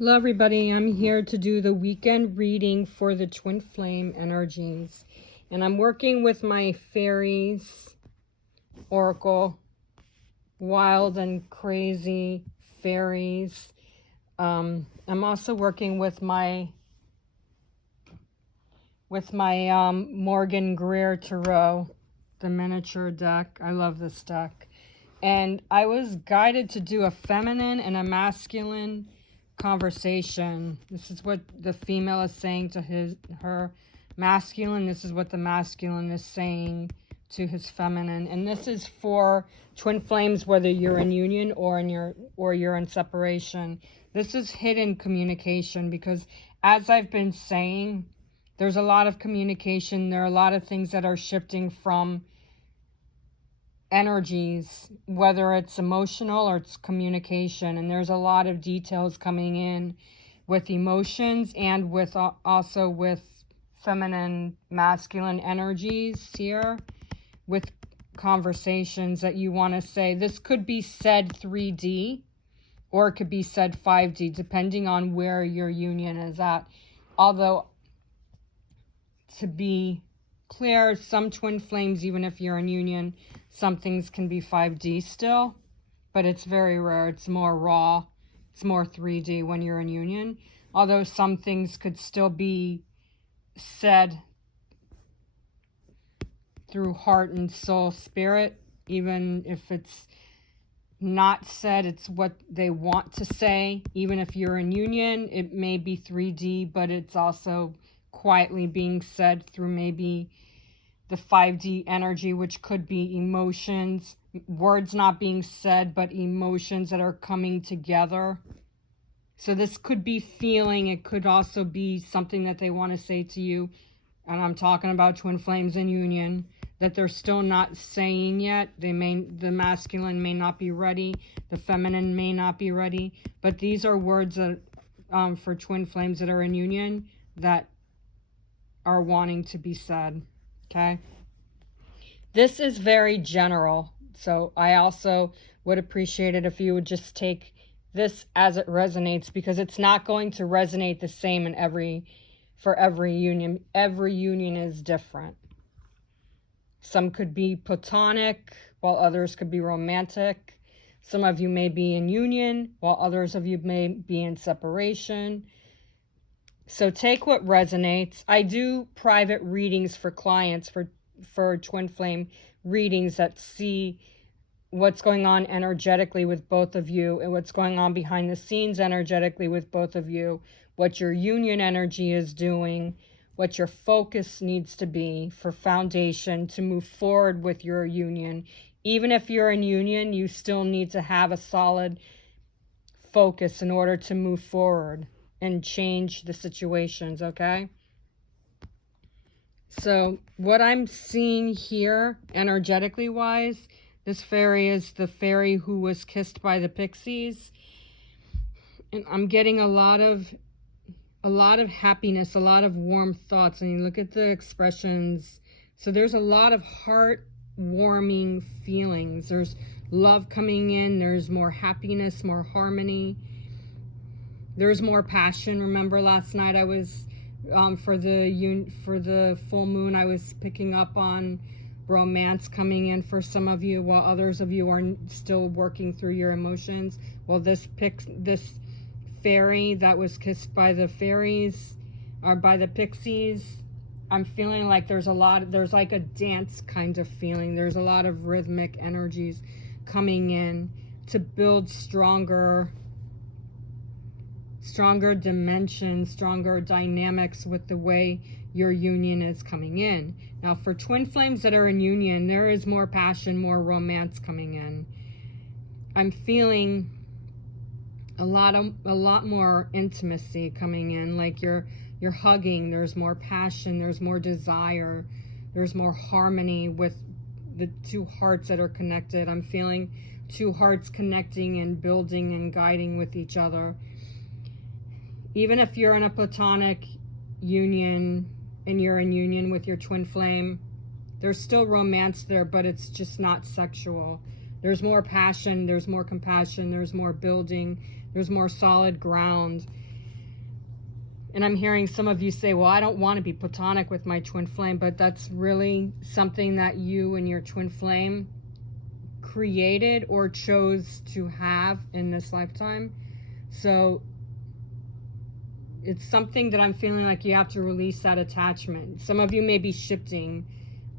Hello everybody, I'm here to do the weekend reading for the twin flame energies. And I'm working with my fairies, oracle, wild and crazy fairies. I'm also working with my Morgan Greer Tarot, the miniature deck. I love this deck. And I was guided to do a feminine and a masculine conversation. This is what the female is saying to her masculine. This is what the masculine is saying to his feminine. And this is for twin flames, whether you're in union or you're in separation. This is hidden communication, because as I've been saying, there's a lot of communication. There are a lot of things that are shifting from energies, whether it's emotional or it's communication, and there's a lot of details coming in with emotions and with also with feminine masculine energies here, with conversations that you want to say. This could be said 3D or it could be said 5D, depending on where your union is at. Although, to be clear, some twin flames, even if you're in union, some things can be 5D still, but it's very rare. It's more raw. It's more 3D when you're in union. Although some things could still be said through heart and soul spirit, even if it's not said, it's what they want to say. Even if you're in union, it may be 3D, but it's also quietly being said through maybe the 5D energy, which could be emotions, words not being said, but emotions that are coming together. So this could be feeling. It could also be something that they want to say to you. And I'm talking about twin flames in union that they're still not saying yet. The masculine may not be ready. The feminine may not be ready. But these are words that for twin flames that are in union that are wanting to be said. Okay, this is very general, so I also would appreciate it if you would just take this as it resonates, because it's not going to resonate the same for every union. Every union is different. Some could be platonic, while others could be romantic. Some of you may be in union, while others of you may be in separation. So take what resonates. I do private readings for clients, for twin flame readings, that see what's going on energetically with both of you and what's going on behind the scenes energetically with both of you, what your union energy is doing, what your focus needs to be for foundation to move forward with your union. Even if you're in union, you still need to have a solid focus in order to move forward and change the situations, okay? So what I'm seeing here, energetically wise, this fairy is the fairy who was kissed by the pixies. And I'm getting a lot of happiness, a lot of warm thoughts. And you look at the expressions. So there's a lot of heart-warming feelings. There's love coming in. There's more happiness, more harmony. There's more passion. Remember last night I was, for the full moon, I was picking up on romance coming in for some of you, while others of you are still working through your emotions. Well, this fairy that was kissed by the fairies, or by the pixies, I'm feeling like there's like a dance kind of feeling. There's a lot of rhythmic energies coming in to build stronger dimensions, stronger dynamics with the way your union is coming in. Now, for twin flames that are in union, there is more passion, more romance coming in. I'm feeling a lot more intimacy coming in, like you're hugging. There's more passion, there's more desire, there's more harmony with the two hearts that are connected. I'm feeling two hearts connecting and building and guiding with each other. Even if you're in a platonic union and you're in union with your twin flame, there's still romance there, but it's just not sexual. There's more passion, there's more compassion, there's more building, there's more solid ground. And I'm hearing some of you say, well, I don't want to be platonic with my twin flame, but that's really something that you and your twin flame created or chose to have in this lifetime. So it's something that I'm feeling like you have to release that attachment. Some of you may be shifting.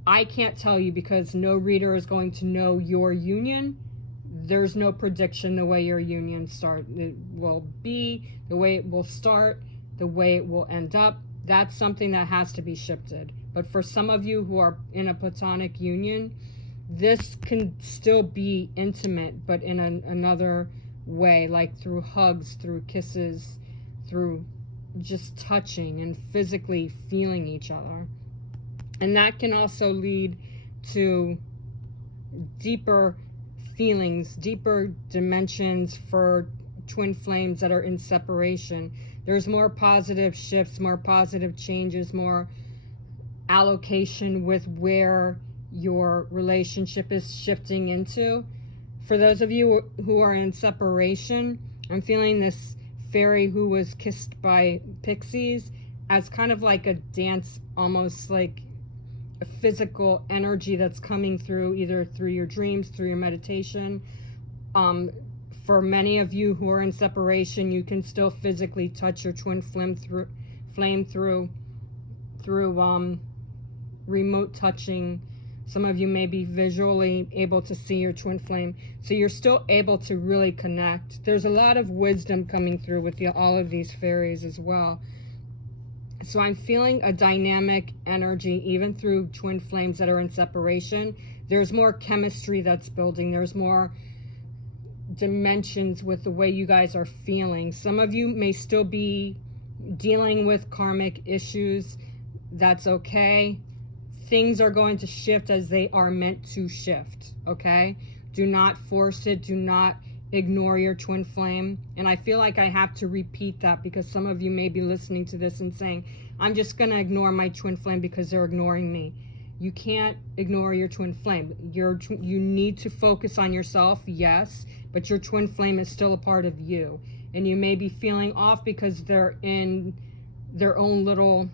I can't tell you because no reader is going to know your union. There's no prediction the way your union it will be, the way it will start, the way it will end up. That's something that has to be shifted. But for some of you who are in a platonic union, this can still be intimate, but in another way, like through hugs, through kisses, through just touching and physically feeling each other. And that can also lead to deeper feelings, deeper dimensions for twin flames that are in separation. There's more positive shifts, more positive changes, more allocation with where your relationship is shifting into. For those of you who are in separation, I'm feeling this fairy who was kissed by pixies as kind of like a dance, almost like a physical energy that's coming through, either through your dreams, through your meditation. For many of you who are in separation, you can still physically touch your twin flame through remote touching. Some of you may be visually able to see your twin flame, so you're still able to really connect. There's a lot of wisdom coming through with all of these fairies as well. So I'm feeling a dynamic energy even through twin flames that are in separation. There's more chemistry that's building. There's more dimensions with the way you guys are feeling. Some of you may still be dealing with karmic issues. That's okay. Things are going to shift as they are meant to shift, okay? Do not force it. Do not ignore your twin flame. And I feel like I have to repeat that because some of you may be listening to this and saying, I'm just going to ignore my twin flame because they're ignoring me. You can't ignore your twin flame. You need to focus on yourself, yes, but your twin flame is still a part of you. And you may be feeling off because they're in their own little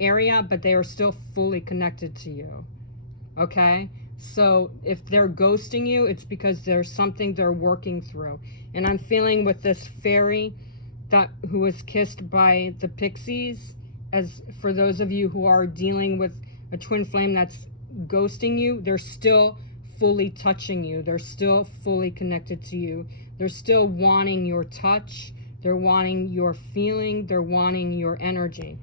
area, but they are still fully connected to you, okay? So if they're ghosting you, it's because there's something they're working through. And I'm feeling with this fairy who was kissed by the pixies, as for those of you who are dealing with a twin flame that's ghosting you, they're still fully touching you. They're still fully connected to you. They're still wanting your touch. They're wanting your feeling. They're wanting your energy.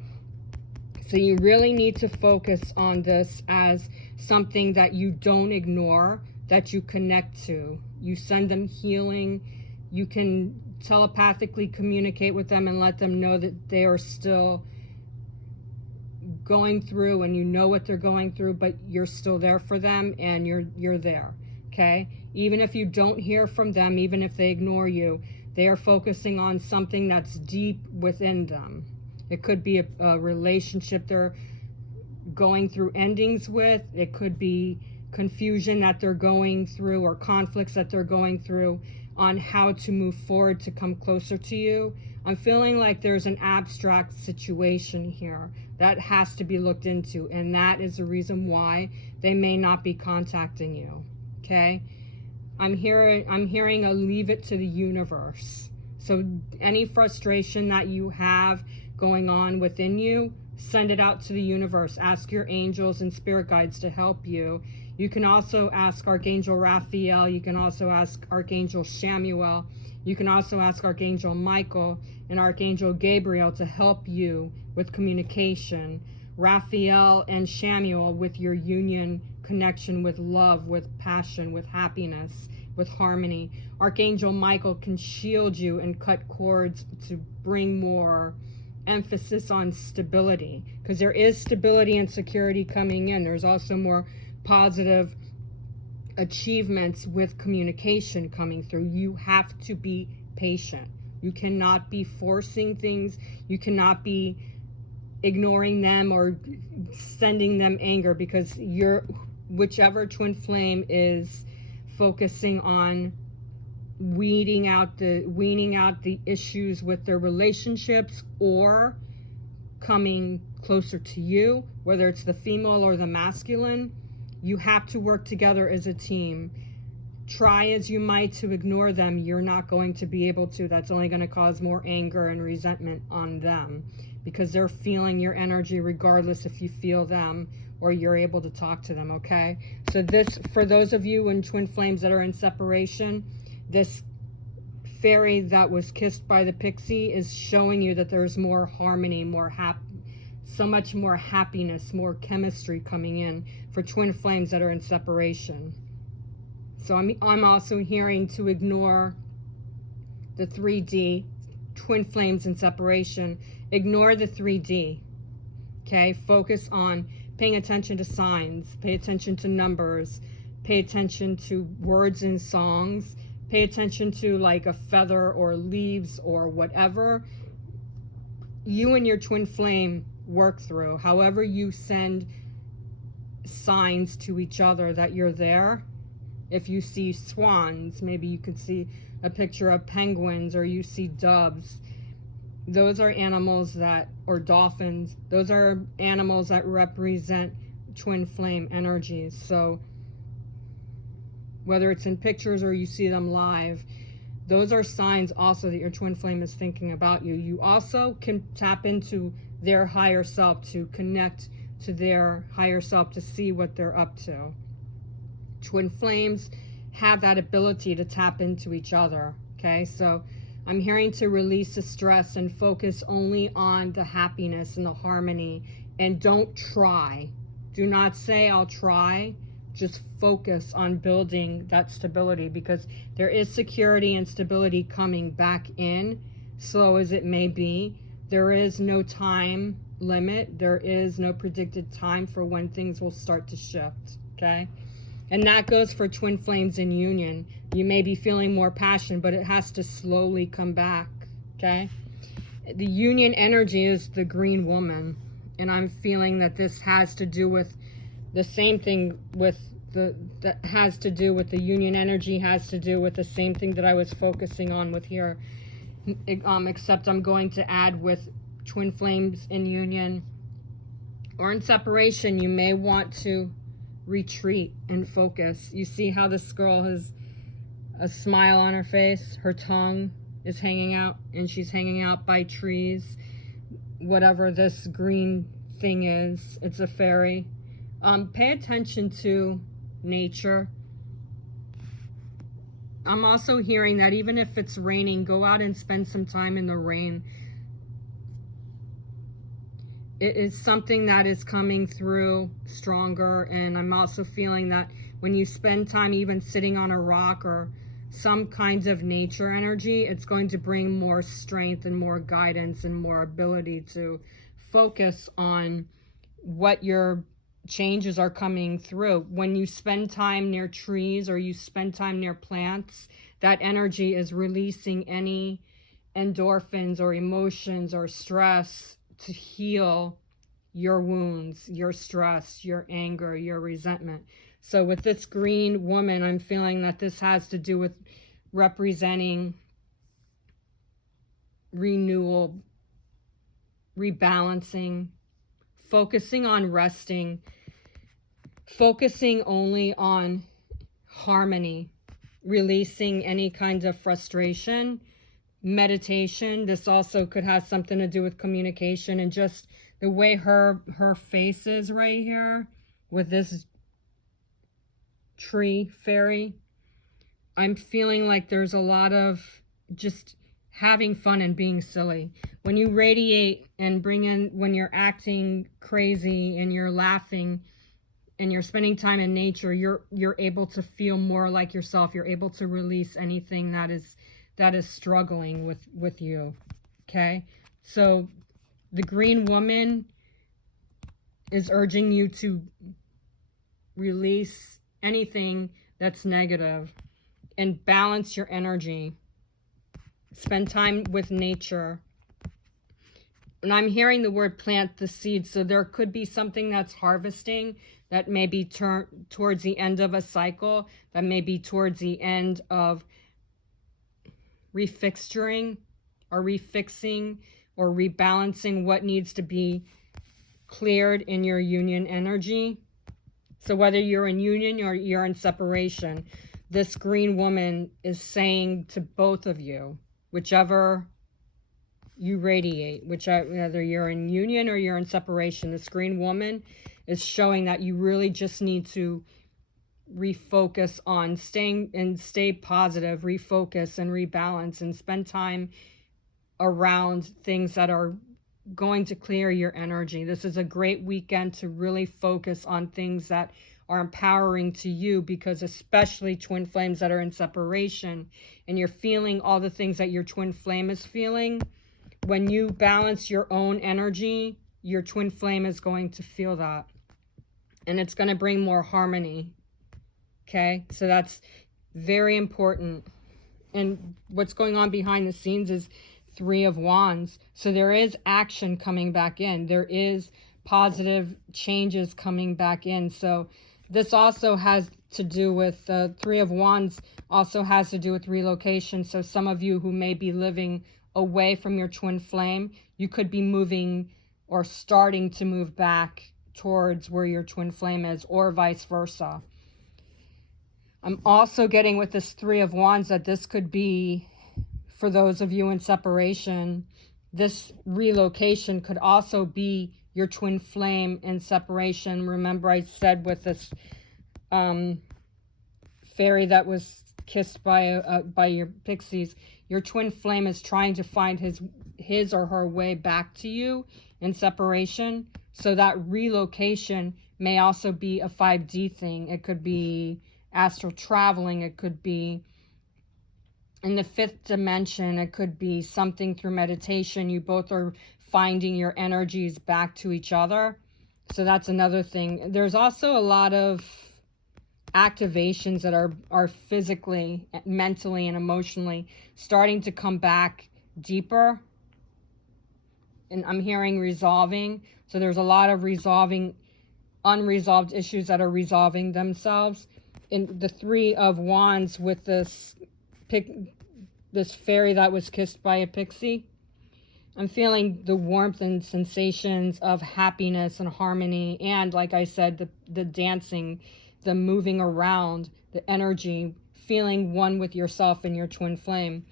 So you really need to focus on this as something that you don't ignore, that you connect to. You send them healing. You can telepathically communicate with them and let them know that they are still going through, and you know what they're going through, but you're still there for them, and you're there, okay? Even if you don't hear from them, even if they ignore you, they are focusing on something that's deep within them. It could be a relationship they're going through endings with. It could be confusion that they're going through or conflicts that they're going through on how to move forward to come closer to you. I'm feeling like there's an abstract situation here that has to be looked into, and that is the reason why they may not be contacting you, okay? I'm hearing a leave it to the universe. So any frustration that you have going on within you, send it out to the universe. Ask your angels and spirit guides to help you. You can also ask Archangel Raphael. You can also ask Archangel Chamuel. You can also ask Archangel Michael and Archangel Gabriel to help you with communication. Raphael and Chamuel with your union connection with love, with passion, with happiness, with harmony. Archangel Michael can shield you and cut cords to bring more emphasis on stability, because there is stability and security coming in. There's also more positive achievements with communication coming through. You have to be patient. You cannot be forcing things. You cannot be ignoring them or sending them anger, because whichever twin flame is focusing on weeding out the issues with their relationships or coming closer to you, whether it's the female or the masculine. You have to work together as a team. Try as you might to ignore them, you're not going to be able to. That's only going to cause more anger and resentment on them, because they're feeling your energy regardless if you feel them or you're able to talk to them, okay? So this, for those of you in twin flames that are in separation, this fairy that was kissed by the pixie is showing you that there's more harmony, so much more happiness, more chemistry coming in for twin flames that are in separation. So I'm also hearing to ignore the 3D, twin flames in separation. Ignore the 3D, okay? Focus on paying attention to signs, pay attention to numbers, pay attention to words in songs, pay attention to like a feather or leaves or whatever you and your twin flame work through. However you send signs to each other that you're there. If you see swans, maybe you could see a picture of penguins, or you see doves. Those are animals that, or dolphins, those are animals that represent twin flame energies. So whether it's in pictures or you see them live, those are signs also that your twin flame is thinking about you. You also can tap into their higher self, to connect to their higher self, to see what they're up to. Twin flames have that ability to tap into each other, okay? So I'm hearing to release the stress and focus only on the happiness and the harmony, and don't try. Do not say, I'll try. Just focus on building that stability, because there is security and stability coming back in, slow as it may be. There is no time limit. There is no predicted time for when things will start to shift, okay? And that goes for twin flames in union. You may be feeling more passion, but it has to slowly come back, okay? The union energy is the green woman. And I'm feeling that this has to do with the same thing with that has to do with the union energy, has to do with the same thing that I was focusing on with here. Except I'm going to add with twin flames in union or in separation, you may want to retreat and focus. You see how this girl has a smile on her face, her tongue is hanging out, and she's hanging out by trees. Whatever this green thing is, it's a fairy. Pay attention to nature. I'm also hearing that even if it's raining, go out and spend some time in the rain. It is something that is coming through stronger, and I'm also feeling that when you spend time even sitting on a rock or some kinds of nature energy, it's going to bring more strength and more guidance and more ability to focus on what your changes are coming through. When you spend time near trees or you spend time near plants, that energy is releasing any endorphins or emotions or stress to heal your wounds, your stress, your anger, your resentment. So with this green woman, I'm feeling that this has to do with representing renewal, rebalancing, focusing on resting, focusing only on harmony, releasing any kind of frustration, meditation. This also could have something to do with communication, and just the way her face is right here with this tree fairy. I'm feeling like there's a lot of just having fun and being silly. When you radiate and bring in, when you're acting crazy and you're laughing and you're spending time in nature, you're able to feel more like yourself. You're able to release anything that is struggling with you. Okay? So the green woman is urging you to release anything that's negative and balance your energy. Spend time with nature. And I'm hearing the word plant the seed, so there could be something that's harvesting that may be towards the end of a cycle, that may be towards the end of refixturing or refixing or rebalancing what needs to be cleared in your union energy. So whether you're in union or you're in separation, this green woman is saying to both of you, whichever you radiate, whether you're in union or you're in separation, this green woman is showing that you really just need to refocus on stay positive, refocus and rebalance, and spend time around things that are going to clear your energy. This is a great weekend to really focus on things that are empowering to you, because especially twin flames that are in separation and you're feeling all the things that your twin flame is feeling, when you balance your own energy, your twin flame is going to feel that, and it's going to bring more harmony. Okay, so that's very important. And what's going on behind the scenes is Three of Wands. So there is action coming back in. There is positive changes coming back in. So this also has to do with Three of Wands, also has to do with relocation. So some of you who may be living away from your twin flame, you could be moving or starting to move back towards where your twin flame is, or vice versa. I'm also getting with this Three of Wands that this could be, for those of you in separation, this relocation could also be your twin flame in separation. Remember I said with this fairy that was kissed by your pixies, your twin flame is trying to find his or her way back to you in separation. So that relocation may also be a 5D thing. It could be astral traveling. It could be in the 5th dimension. It could be something through meditation. You both are finding your energies back to each other. So that's another thing. There's also a lot of activations that are physically, mentally, and emotionally starting to come back deeper. And I'm hearing resolving. So there's a lot of unresolved issues that are resolving themselves. In the Three of Wands with this fairy that was kissed by a pixie, I'm feeling the warmth and sensations of happiness and harmony, and like I said, the dancing, the moving around, the energy, feeling one with yourself and your twin flame.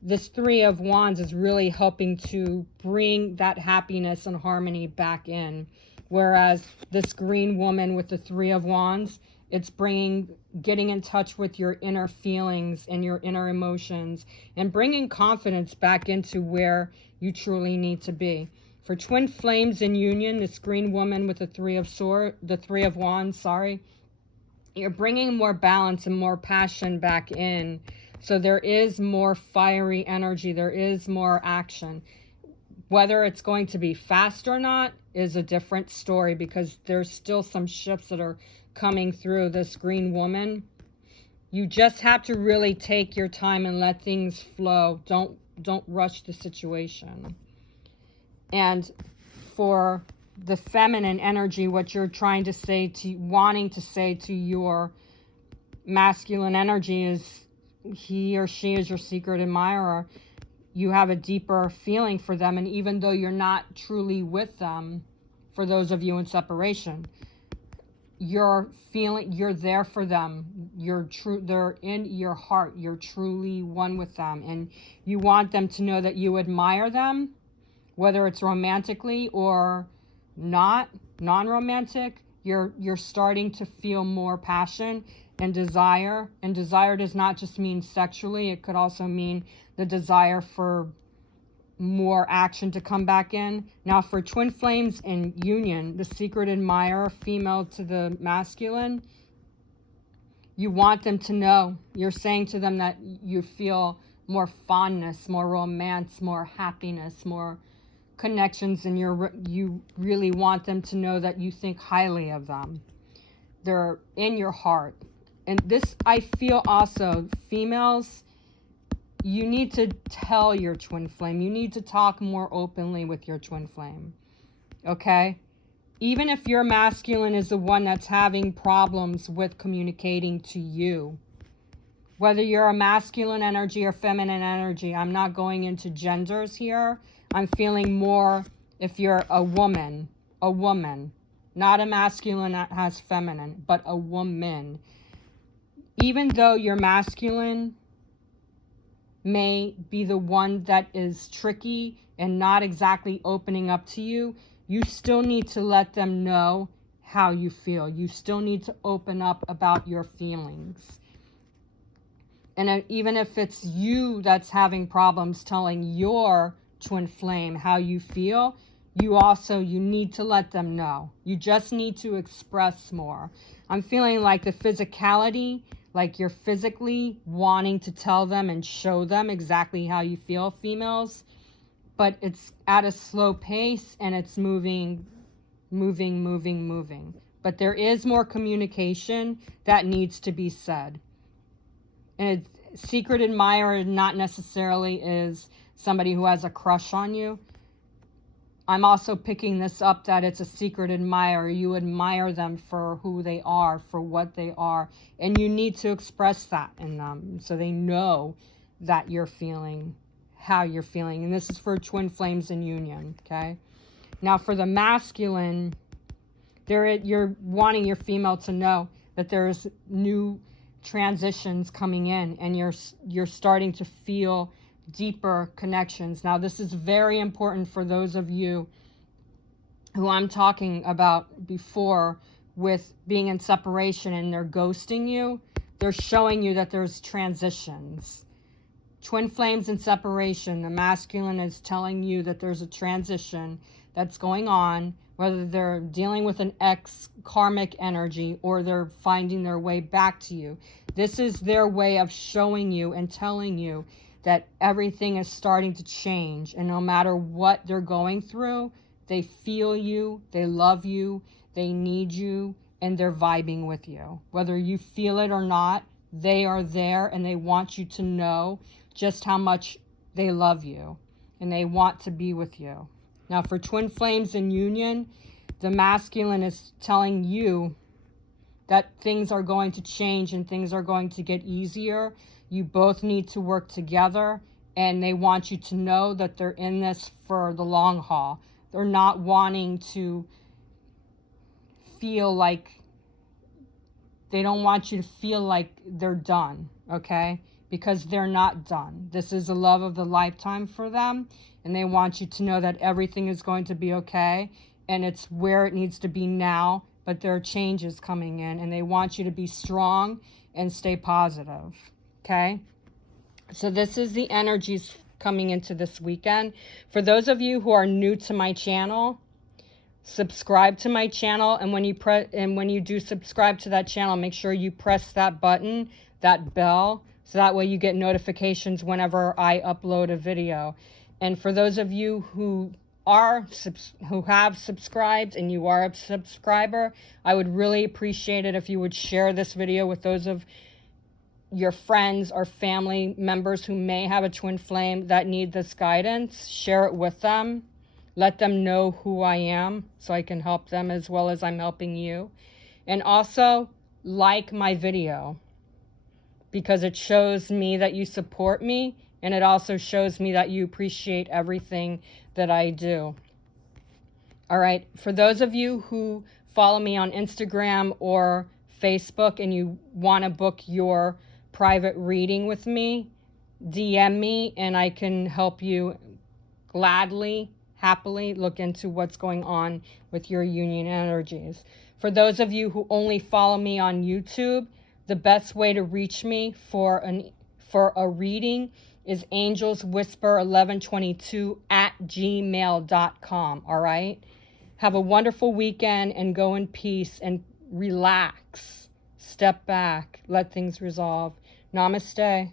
This Three of Wands is really helping to bring that happiness and harmony back in. Whereas this green woman with the Three of Wands, it's getting in touch with your inner feelings and your inner emotions, and bringing confidence back into where you truly need to be. For twin flames in union, this green woman with the Three of Wands, you're bringing more balance and more passion back in. So there is more fiery energy. There is more action. Whether it's going to be fast or not is a different story, because there's still some shifts that are coming through this green woman. You just have to really take your time and let things flow. Don't rush the situation. And for the feminine energy, what you're wanting to say to your masculine energy is, he or she is your secret admirer. You have a deeper feeling for them, and even though you're not truly with them, for those of you in separation, you're there for them. They're in your heart. You're truly one with them, and you want them to know that you admire them, whether it's romantically or non-romantic. You're starting to feel more passion and desire. And desire does not just mean sexually. It could also mean the desire for more action to come back in. Now for twin flames in union, the secret admirer, female to the masculine, you want them to know, you're saying to them that you feel more fondness, more romance, more happiness, more connections, and you really want them to know that you think highly of them. They're in your heart. And this, I feel also, females, you need to tell your twin flame. You need to talk more openly with your twin flame. Okay? Even if your masculine is the one that's having problems with communicating to you, Whether you're a masculine energy or feminine energy, I'm not going into genders here. I'm feeling more if you're a woman, not a masculine that has feminine, but a woman. Even though your masculine may be the one that is tricky and not exactly opening up to you, you still need to let them know how you feel. You still need to open up about your feelings. And even if it's you that's having problems telling your twin flame how you feel, you need to let them know. You just need to express more. I'm feeling like the physicality, like you're physically wanting to tell them and show them exactly how you feel, females, but it's at a slow pace and it's moving. But there is more communication that needs to be said. And a secret admirer not necessarily is somebody who has a crush on you. I'm also picking this up that it's a secret admirer. You admire them for who they are, for what they are. And you need to express that in them so they know that you're feeling how you're feeling. And this is for twin flames in union, okay? Now for the masculine, you're wanting your female to know that there's new transitions coming in and you're starting to feel deeper connections. Now this is very important for those of you who I'm talking about before with being in separation and they're ghosting you. They're showing you that there's transitions. Twin flames in separation, the masculine is telling you that there's a transition that's going on, whether they're dealing with an ex karmic energy or they're finding their way back to you. This is their way of showing you and telling you that everything is starting to change. And no matter what they're going through, they feel you, they love you, they need you, and they're vibing with you. Whether you feel it or not, they are there and they want you to know just how much they love you and they want to be with you. Now for twin flames in union, the masculine is telling you that things are going to change and things are going to get easier. You both need to work together and they want you to know that they're in this for the long haul. They're not wanting to feel like, they don't want you to feel like they're done, okay? Because they're not done. This is the love of the lifetime for them. And they want you to know that everything is going to be okay. And it's where it needs to be now. But there are changes coming in. And they want you to be strong and stay positive. Okay? So this is the energies coming into this weekend. For those of you who are new to my channel, subscribe to my channel. And when you do subscribe to that channel, make sure you press that button, that bell, so that way you get notifications whenever I upload a video. And for those of you who have subscribed and you are a subscriber, I would really appreciate it if you would share this video with those of your friends or family members who may have a twin flame that need this guidance. Share it with them. Let them know who I am so I can help them as well as I'm helping you. And also like my video, because it shows me that you support me and it also shows me that you appreciate everything that I do. All right, for those of you who follow me on Instagram or Facebook and you want to book your private reading with me, DM me and I can help you gladly, happily look into what's going on with your union energies. For those of you who only follow me on YouTube, the best way to reach me for a reading is angelswhisper1122@gmail.com. All right? Have a wonderful weekend and go in peace and relax. Step back. Let things resolve. Namaste.